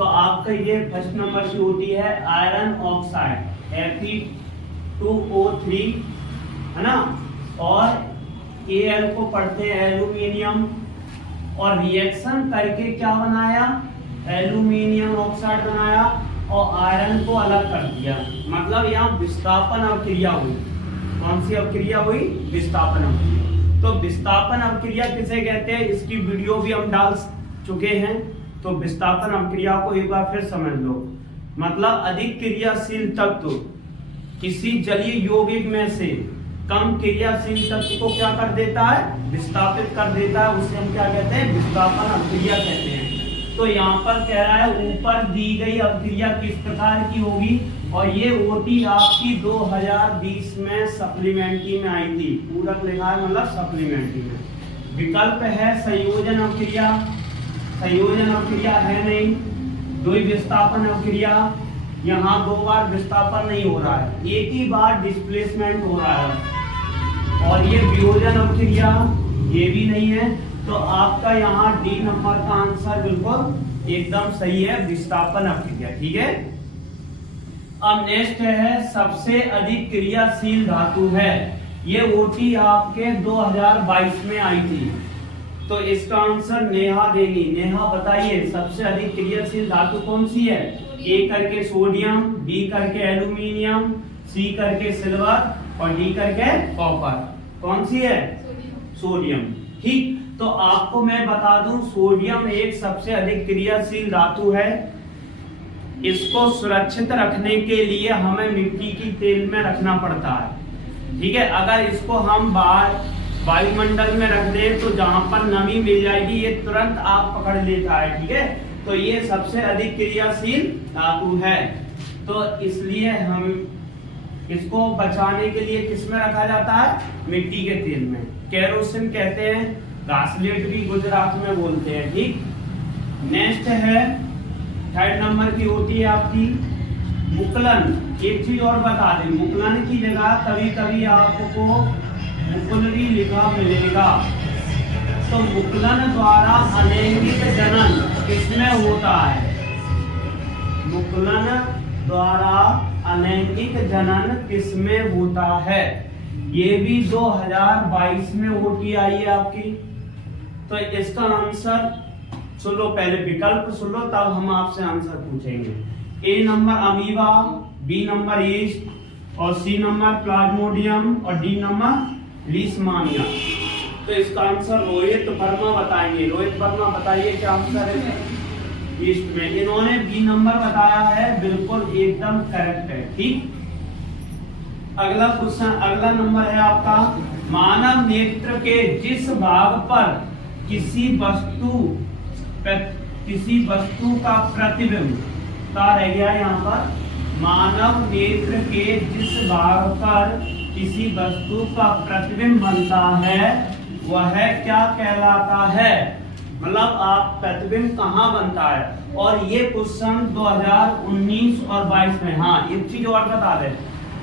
तो आपका ये फर्स्ट नंबर की होती है आयरन ऑक्साइड Fe2O3 है ना, और Al को पढ़ते हैं एल्यूमिनियम, और रिएक्शन करके क्या बनाया, एल्यूमिनियम ऑक्साइड बनाया और आयरन को अलग कर दिया। मतलब यहाँ विस्थापन अवक्रिया हुई। कौन सी अवक्रिया हुई? विस्थापन अवक्रिया। तो विस्थापन अवक्रिया किसे कहते हैं, इसकी वीडियो भी हम डाल चुके हैं, तो विस्थापन अवक्रिया को एक बार फिर समझ लो। मतलब अधिक क्रियाशील तत्व किसी जलीय यौगिक में से कम क्रियाशील तत्व को क्या कर देता है, विस्थापित कर देता है, उसे हम क्या कहते हैं, विस्थापन अवक्रिया कहते हैं। तो यहाँ पर कह रहा है ऊपर दी गई अवक्रिया किस प्रकार की होगी, और ये ओटी आपकी 2020 में सप्लीमेंट्री में आई थी, पूरक लिखा है मतलब सप्लीमेंट्री में। विकल्प है संयोजन अवक्रिया, संयोजन अवक्रिया है नहीं, द्विविस्थापन अवक्रिया, यहाँ 2 बार विस्थापन नहीं हो रहा है, एक ही बार डिस्प्लेसमेंट हो रहा है, और ये वियोजन अवक्रिया ये भी नहीं है। तो आपका यहाँ डी नंबर का आंसर बिल्कुल एकदम सही है, विस्थापन अवक्रिया। ठीक है, अब नेक्स्ट है सबसे अधिक क्रियाशील धातु है, ये ओटी आपके 2022 में आई थी, तो इसका आंसर नेहा देगी। नेहा बताइए सबसे अधिक क्रियाशील धातु कौन सी है? ए करके सोडियम, बी करके एल्यूमिनियम, सी करके सिल्वर और डी करके कॉपर। कौन सी है? सोडियम। ठीक, तो आपको मैं बता दूं सोडियम एक सबसे अधिक क्रियाशील धातु है। इसको सुरक्षित रखने के लिए हमें मिट्टी की तेल में रखना पड़ता है। ठीक है, अगर इसको हम बाहर वायुमंडल में रख दे तो जहां पर नमी मिल जाएगी ये तुरंत आग पकड़ लेता है। ठीक है, तो ये सबसे अधिक क्रियाशील धातु है, तो इसलिए हम इसको बचाने के लिए किस में रखा जाता है? मिट्टी के तेल में। केरोसिन कहते हैं, घासलेट भी गुजरात में बोलते हैं। ठीक, नेक्स्ट है थर्ड नंबर की होती है आपकी मुकलन। एक चीज और बता दें, मुकलन की जगह कभी कभी आपको मुकुलरी लिखा मिलेगा। तो मुकलन द्वारा अलैंगिक जनन किसमें होता है? मुकलन द्वारा अलैंगिक जनन किसमें होता है? ये भी 2022 में ओटी आई है आपकी। तो इसका आंसर सुन लो, पहले विकल्प सुन लो तब हम आपसे आंसर पूछेंगे। A number amoeba, B number yeast और सी नंबर प्लाज्मोडियम और डी नंबर लीशमानिया। तो इसका आंसर रोहित वर्मा बताएंगे। रोहित वर्मा बताइए क्या आंसर है? ईस्ट में। इन्होंने बी नंबर बताया है, बिल्कुल एकदम करेक्ट है। ठीक, अगला क्वेश्चन, अगला नंबर है आपका मानव नेत्र के जिस भाग पर किसी वस्तु का प्रतिबिंब का रह गया यहाँ पर, मानव नेत्र के जिस भाग पर किसी वस्तु का प्रतिबिंब बनता है वह क्या कहलाता है? मतलब आप प्रतिबिंब कहाँ बनता है? और ये क्वेश्चन 2019 और 22 में, हाँ एक चीज और बता दें,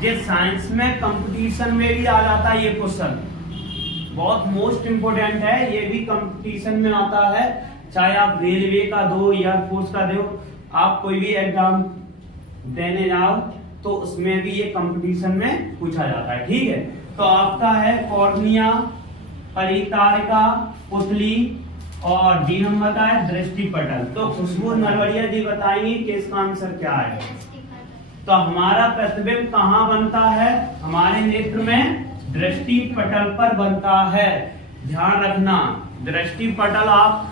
ये साइंस में कंपटीशन में भी आ जाता है। ये क्वेश्चन बहुत मोस्ट इंपोर्टेंट है, ये भी कंपटीशन में आता है, चाहे आप रेलवे का दो, एयरफोर्स का दो, आप कोई भी एग्जाम देने जाओ तो उसमें भी ये कंपटीशन में पूछा जाता है। ठीक है, तो आपका है कॉर्निया, परितारिका, पुतली और डी नंबर का है दृष्टिपटल। तो खुशबू नरवरिया जी बताएंगे कि इसका आंसर क्या है। तो हमारा प्रतिबिंब कहाँ बनता है? हमारे नेत्र में दृष्टिपटल पर बनता है। ध्यान रखना, दृष्टिपटल आप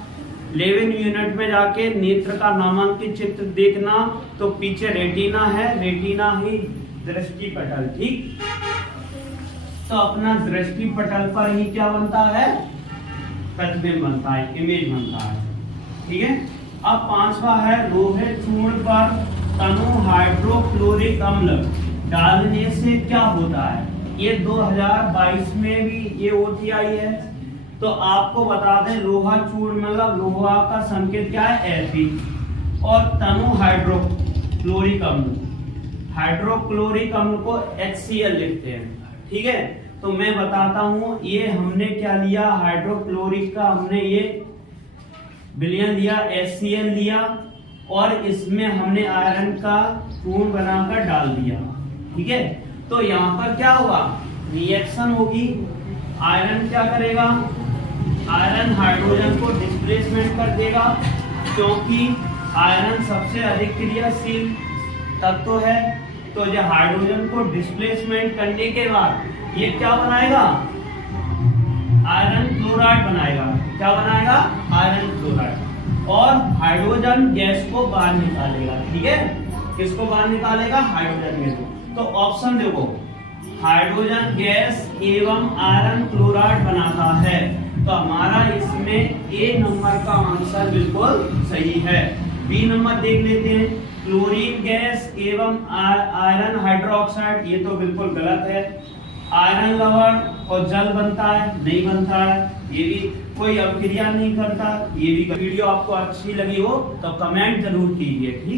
11 यूनिट में जाके नेत्र का नामांकित चित्र देखना, तो पीछे रेटिना है, रेटिना ही दृष्टिपटल। ठीक, तो अपना दृष्टिपटल पर ही क्या बनता है? प्रतिबिंब बनता है, इमेज बनता है। ठीक है, अब पांचवा है लोहे चूर्ण पर तनु हाइड्रोक्लोरिक अम्ल डालने से क्या होता है? ये 2022 में भी ये ओटी आई है। तो आपको बता दें लोहा चूर्ण मतलब लोहा का संकेत क्या है? Fe, और तनु हाइड्रोक्लोरिक अम्ल, हाइड्रोक्लोरिक अम्ल को HCl लिखते हैं। ठीक है, तो मैं बताता हूं, ये हमने क्या लिया, हाइड्रोक्लोरिक का हमने ये विलयन लिया, HCl लिया, और इसमें हमने आयरन का चूर्ण बनाकर डाल दिया। ठीक है, तो यहाँ पर क्या होगा, रिएक्शन होगी। आयरन क्या करेगा, आयरन हाइड्रोजन को डिस्प्लेसमेंट कर देगा, क्योंकि आयरन सबसे अधिक क्रियाशील तत्व है। तो जब हाइड्रोजन को डिस्प्लेसमेंट करने के बाद ये क्या बनाएगा, आयरन क्लोराइड बनाएगा। क्या बनाएगा, आयरन क्लोराइड, और हाइड्रोजन गैस को बाहर निकालेगा। ठीक है, किसको बाहर निकालेगा, हाइड्रोजन गैस। तो ऑप्शन देखो, हाइड्रोजन गैस एवं आयरन क्लोराइड बनाता है। तो हमारा इसमें ए नंबर का आंसर बिल्कुल सही है। बी नंबर देख लेते हैं, क्लोरीन गैस एवं आयरन हाइड्रोक्साइड, ये तो बिल्कुल गलत है। आयरन लवण और जल बनता है, नहीं बनता है, ये भी कोई अभिक्रिया नहीं करता, ये भी। वीडियो आपको अच्छी लगी हो तो कमेंट जरूर कीजिए। ठीक।